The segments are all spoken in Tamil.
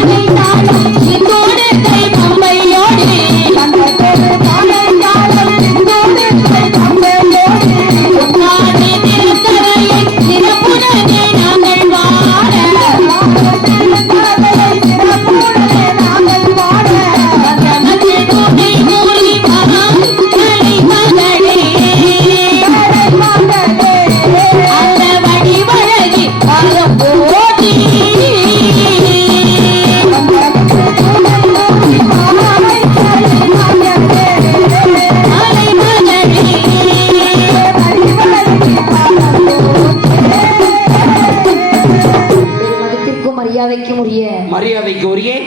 誰誰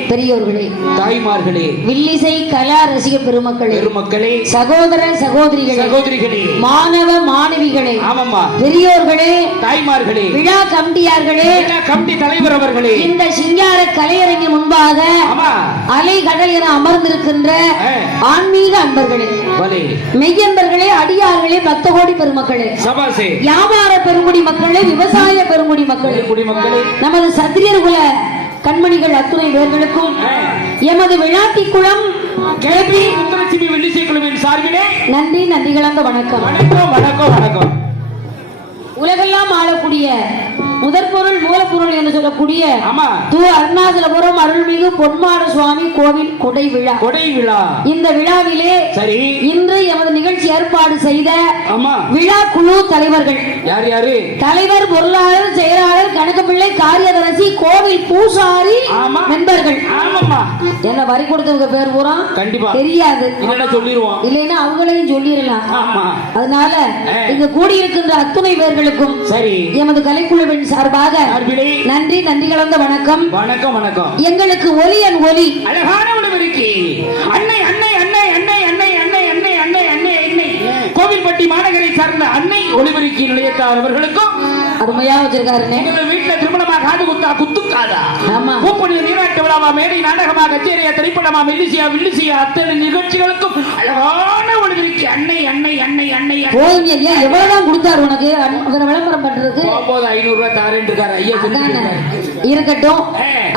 பெரியோர்களே தாய்மார்களே வில்லிசை கலா ரசிக பெருமக்களே பெருமக்களே சகோதர சகோதரிகளே சகோதரிகளே மாணவ மாணவிகளே ஆமாம்மா. பெரியோர்களே தாய்மார்களே விழா கமிட்டியார்களே கமிட்டி தலைவர் அவர்களே இந்த சிங்கார கலையரங்கு முன்பாக அலை கடல் என அமர்ந்திருக்கின்ற. ஆன்மீக அன்பர்களே மெய்யன்பர்களே அடியார்களே பக்த கோடி பெருமக்களே சபாசே. வியாபார பெருங்குடி மக்களே விவசாய பெருங்குடி மக்களே நமது சத்திரியர் குல கண்மணிகள் அத்துணை பேர்களுக்கும் எமது விழாத்தி குளம் நன்றி நன்றி கலந்த வணக்கம். வணக்கம் வணக்கம் வணக்கம். உலகெல்லாம் ஆளக்கூடிய முதற் பொருள் மூலப்பொருள் என்று சொல்லக்கூடிய தூ அருணாச்சலபுரம் அருள்மிகு பொன்மாட சுவாமி கோவில் கொடை விழா. கொடை விழா. இந்த விழாவிலே சரி. இன்று எமது நிகழ்ச்சி ஏற்பாடு செய்த ஆமா. விழா குழு தலைவர்கள். யார் யாரு? தலைவர் பொருளாளர் கணக்குப்பிள்ளை காரியதரசி கோவில் பூசாரி ஆமாம்மா. என்ன வரி கொடுத்தவங்க பேர் பூரா? கண்டிப்பா. தெரியாது. சொல்லிடுவோம் இல்லைன்னா அவங்களையும் சொல்லிடலாம். ஆமா. அதனால. இங்கு கூடியிருக்கின்ற அத்துணை பேர்களுக்கும் சரி. எமது கலைக்குழுவின் சார்பாக நன்றி நன்றி கலந்த வணக்கம். வணக்கம் வணக்கம். எங்களுக்கு ஒலி அன் ஒலி. அழகான அன்னை அன்னை அன்னை அன்னை அன்னை அன்னை அன்னை அன்னை அன்னை. கோவில்பட்டி மாநகரை சார்ந்த அன்னை ஒளிபெருக்கி நிலையத்தார் அவர்களுக்கும் அருமையா வச்சிருக்காருனே. உங்கள் வீட்டுல திருமணமா காது குத்தா குத்துக்காதா? பூப்பொழிய நீராட்ட விழாவா மேடை நாடகமா கச்சேரியா திரைப்படமா மெல்லிசியா வில்லிசியா அத்தனை நிகழ்ச்சிகளுக்கும் அழகான ஒளிபெருக்கி அன்னை அன்னை அன்னை அன்னை அன்னை. போதுங்க ஐயா எவ்வளவுதான் கொடுத்தாரு உனக்கு? விளம்பரம் பண்றதுக்கு? போகும்போது ஐநூறு ரூபாய் தாரேன் இருக்காரு ஐயா இருக்கட்டும்.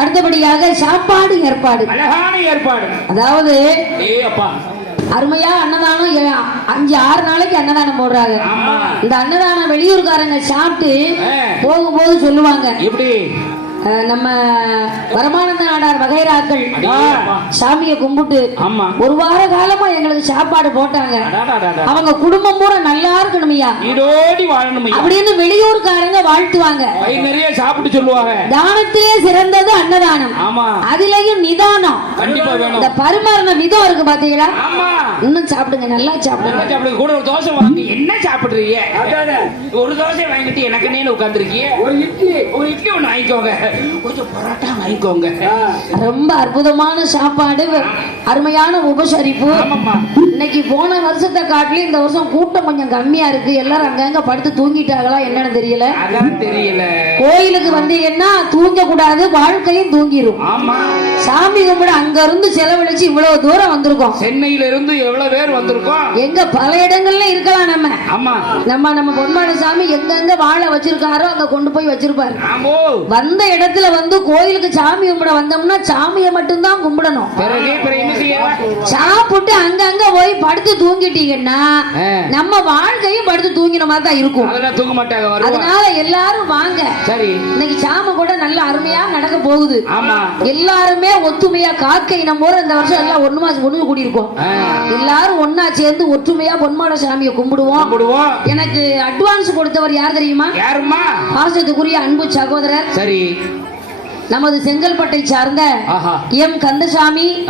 அடுத்தபடியாக சாப்பாடு ஏற்பாடு. அழகான ஏற்பாடு. அதாவது ஏ அப்பா. அருமையா அன்னதானம் அஞ்சு ஆறு நாளைக்கு அன்னதானம் போடுறாங்க. இந்த அன்னதானம் வெளியூர்காரங்க சாப்பிட்டு. போகும்போது சொல்லுவாங்க. எப்படி? நம்ம பரமானந்த நாடார் வகைராக்கள். சாமியை கும்பிட்டு ஒரு வார காலமா எங்களுக்கு சாப்பாடு போட்டாங்க. அவங்க குடும்பம் பூரா நல்லா இருக்கணுமையா ஈடோடி வாழணும் ஐயா. அப்படின்னு வெளியூர்காரங்க வாழ்த்துவாங்க. வயிறு நிறைய சாப்பிட்டு சொல்லுவாங்க. தானத்திலே சிறந்தது அன்னதானம். ஆமா. அதுலயும் நிதானம். கண்டிப்பா இந்த பரிமாறின விதம் இருக்கு பாத்தீங்களா? ஆமா. இன்னும் சாப்பிடுங்க நல்லா சாப்பிடுங்க. சாப்பிடுங்க. கூட ஒரு தோசை வாங்கி என்ன சாப்பிடுறீங்க? ஒரு தோசை வாங்கிட்டு எனக்கு நேல உட்காந்துருக்கீங்க ஒரு இட்லி. ஒரு இட்லி ஒண்ணு வாங்கிக்கோங்க. கொஞ்சம் பரோட்டா வாங்கிக்கோங்க. ரொம்ப அற்புதமான சாப்பாடு. அருமையான உபசரிப்பு. ஆமாம்மா. இன்னைக்கு போன வருஷத்தை காட்டிலும் இந்த வருஷம் கூட்டம் கொஞ்சம் கம்மியா இருக்கு. எல்லாரும் அங்கங்க படுத்து தூங்கிட்டாங்களா என்னன்னு தெரியல. தெரியல. கோயிலுக்கு வந்தீங்கன்னா தூங்க கூடாது வாழ்க்கையும் தூங்கிரும். சாமி கும்பிட அங்க இருந்து செலவழிச்சு இவ்வளவு தூரம் வந்திருக்கோம். சென்னையில இருந்து எவ்வளவு பேர் வந்திருக்கோம்? எங்க பல இடங்கள்ல இருக்கலாம் நம்ம. ஆமா. நம்ம நம்ம பொன்மாட சாமி எங்கெங்க வாழை வச்சிருக்காரோ அங்க கொண்டு போய் வச்சிருப்பாரு. வந்த இடத்துல வந்து கோயிலுக்கு சாமி கும்பிட வந்தோம்னா சாமியை மட்டும்தான் கும்பிடணும். சாப்பிட்டு அங்கங்க போய் படுத்து தூங்கிட்டீங்கன்னா. நம்ம வாழ்க்கையும் படுத்து தூங்கின மாதிரி தான் இருக்கும். அதெல்லாம் தூங்க மாட்டாங்க அதனால எல்லாரும் வாங்க. சரி. இன்னைக்கு சாம கூட நல்ல அருமையா நடக்க போகுது. ஆமா. எல்லாருமே ஒத்துமையா காக்கை நம்ம ஊர் இந்த வருஷம் எல்லாம் ஒண்ணுமா ஒண்ணு கூடியிருக்கோம். ஆ. எல்லாரும் ஒன்னா சேர்ந்து ஒற்றுமையா பொன்மாட சாமியை கும்பிடுவோம். எனக்கு அட்வான்ஸ் கொடுத்தவர் யார் தெரியுமா? யாரும்மா? பாசத்துக்குரிய அன்பு சகோதரர். சரி. நமது செங்கல்பட்டை சார்ந்த எம் கந்தசாமி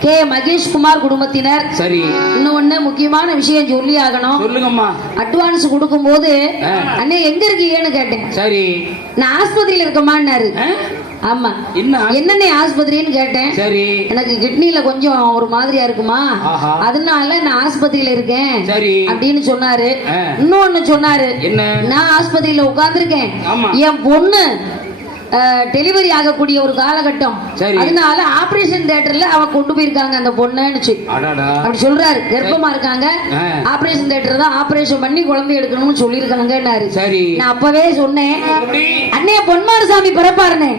கே மகேஷ்குமார் குடும்பத்தினர். சரி. இன்னொன்னு முக்கியமான விஷயம் சொல்லி ஆகணும். சொல்லுங்கம்மா. அட்வான்ஸ் கொடுக்கும்போது ஆ. அண்ணே எங்க இருக்கீங்கன்னு கேட்டேன். சரி. நான் ஆஸ்பத்திரியில இருக்கமான்னாரு? ஆமா. என்ன? என்னண்ணே ஆஸ்பத்திரின்னு கேட்டேன். சரி. எனக்கு கிட்னில கொஞ்சம் ஒரு மாதிரியா இருக்குமா. அதனால நான் ஆஸ்பத்திரியில இருக்கேன் சரி. அப்படின்னு சொன்னாரு. இன்னொன்னு சொன்னாரு. என்ன? நான் ஆஸ்பத்திரியில உட்கார்ந்திருக்கேன். என் பொண்ணு டெலிவரி ஆகக்கூடிய ஒரு காலகட்டம். அதனால ஆபரேஷன் தியேட்டர்ல அவ கொண்டு போயிருக்காங்க அந்த அடாடா. அப்படி சொல்றாரு. கர்ப்பமா இருக்காங்க. ஆபரேஷன் தியேட்டர் தான் ஆபரேஷன் பண்ணி குழந்தை எடுக்கணும்னு சொல்லியிருக்காங்கன்னாரு. சரி. நான் அப்பவே சொன்னேன். அண்ணே பொன்மாடு சாமி பிறப்பாருனே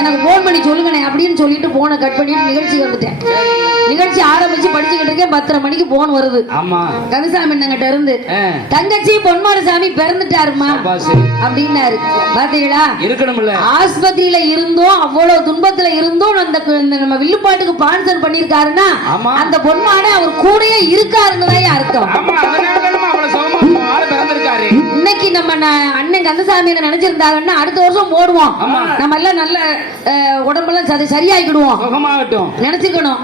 எனக்கு போன் பண்ணி சொல்லுங்கண்ணே அப்படின்னு சொல்லிட்டு போனை கட் பண்ணிட்டு நிகழ்ச்சி வந்துட்டேன். நிகழ்ச்சி ஆரம்பிச்சு படிச்சுக்கிட்டு இருக்கேன். பத்தரை மணிக்கு போன் வருது. ஆமா. கந்தசாமி அண்ணங்கிட்ட இருந்து தங்கச்சி பொன்மாடு சாமி பிறந்துட்டாருமா அப்படின்னாரு. பாத்தீங்களா? இருக்கணும்ல. ஆஸ்பத்திரியில இருந்தோம். அவ்வளவு துன்பத்துல இருந்தும். அந்த நம்ம வில்லுப்பாட்டுக்கு பான்சர் பண்ணிருக்காருன்னா. அந்த பொன்மாடு அவர் கூடயே இருக்காருன்னு தான் அர்த்தம். நம்ம அண்ணன் கந்தசாமி நினைச்சிருந்தாங்கன்னா அடுத்த வருஷம் போடுவோம். நம்ம எல்லாம் நல்ல உடம்பெல்லாம் சரி சரியாக்கிடுவோம் சுகமாகட்டும். நினைச்சுக்கணும்.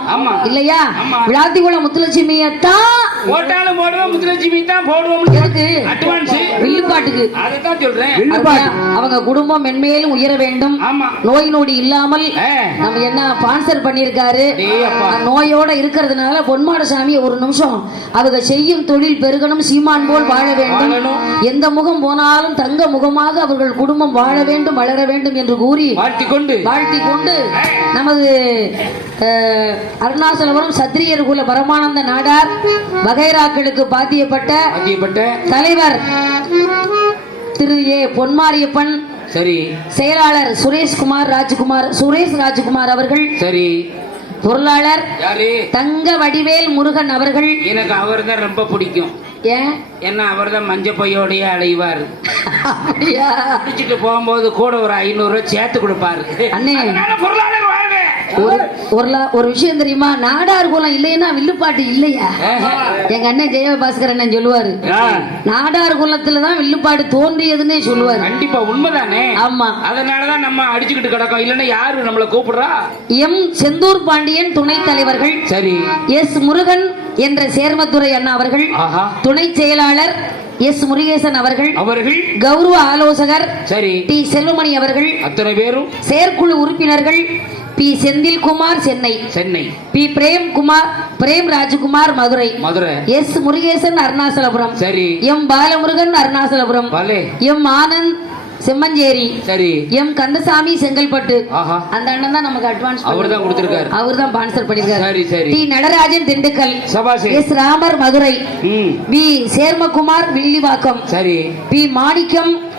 இல்லையா? ஆமா. விளாத்திக்குளம் முத்துலட்சுமியத்தான் போட்டாலும் போடுவோம் முத்துலட்சுமி தான் போடுவோம். எதுக்கு அட்வான்ஸ் வில்லுப்பாட்டுக்கு. அதைத்தான் சொல்றேன். அவங்க- குடும்பம் மென்மேலும் உயர வேண்டும். நோய் நொடி இல்லாமல் நம்ம என்ன ஸ்பான்சர் பண்ணிருக்காரு. நோயோட இருக்கிறதுனால பொன்மாடசாமி ஒரு நிமிஷம் அவங்க செய்யும் தொழில் பெருகணும் சீமான் போல் வாழ வேண்டும். எந்த முகம் போனாலும் தங்க முகமாக அவர்கள் குடும்பம் வாழ வேண்டும் வளர வேண்டும் என்று கூறி வாழ்த்தி கொண்டு வாழ்த்தி கொண்டு நமது அருணாசலபுரம் சத்திரியர் குல பரமானந்த நாடார் வகைராக்களுக்கு பாத்தியப்பட்ட தலைவர் திரு ஏ பொன்மாரியப்பன் சரி. செயலாளர் சுரேஷ்குமார் ராஜ்குமார் சுரேஷ் ராஜ்குமார் அவர்கள் சரி. பொருளாளர் தங்க வடிவேல் முருகன் அவர்கள் எனக்கு அவர் தான் ரொம்ப பிடிக்கும். ஏன்? ஏன்னா அவர் தான் மஞ்ச பையோடைய அலைவார். அப்படியா? குடிச்சிட்டு போகும்போது கூட ஒரு ஐநூறு ரூபாய் சேர்த்து கொடுப்பாரு. அண்ணே. ஒரு ஒரு விஷயம் தெரியுமா? நாடார் குலம் இல்லைன்னா வில்லுப்பாட்டு இல்லையா. எங்க அண்ணன் ஜெயபாஸ்கர் அண்ணன் சொல்லுவாரு. நாடார் குலத்துல தான் வில்லுப்பாட்டு தோன்றியதுன்னே சொல்லுவாரு. கண்டிப்பா உண்மைதானே? ஆமா. அதனாலதான் நம்ம அடிச்சுக்கிட்டு கிடக்கோம். இல்லன்னா யாரு நம்மள கூப்பிடுறா? எம் செந்தூர் பாண்டியன் துணைத் தலைவர்கள். சரி. எஸ் முருகன் என்ற சேர்மத்துறை அண்ணா அவர்கள் துணை செயலாளர் எஸ் முருகேசன் அவர்கள் அவர்கள்? கௌரவ ஆலோசகர் சரி. டி செல்வமணி அவர்கள் அத்தனை பேரும்? செயற்குழு உறுப்பினர்கள் P Senthilkumar Chennai Chennai. P Premkumar Prem Rajkumar Madurai Madurai. S Murugesan Arunachalapuram சரி. M Balamurugan Arunachalapuram M Anand Semmancheri. சரி. எம். கந்தசாமி செங்கல்பட்டு. அந்த அண்ணன் தான் நமக்கு அட்வான்ஸ் அவர் தான் கொடுத்திருக்காரு. அவர் தான் பான்சர் பண்ணிருக்காரு சரி சரி. T. Natarajan Dindigul. S. Ramar Madurai. V. Chermakumar Villivakkam. சரி. பி. மாணிக்கம்.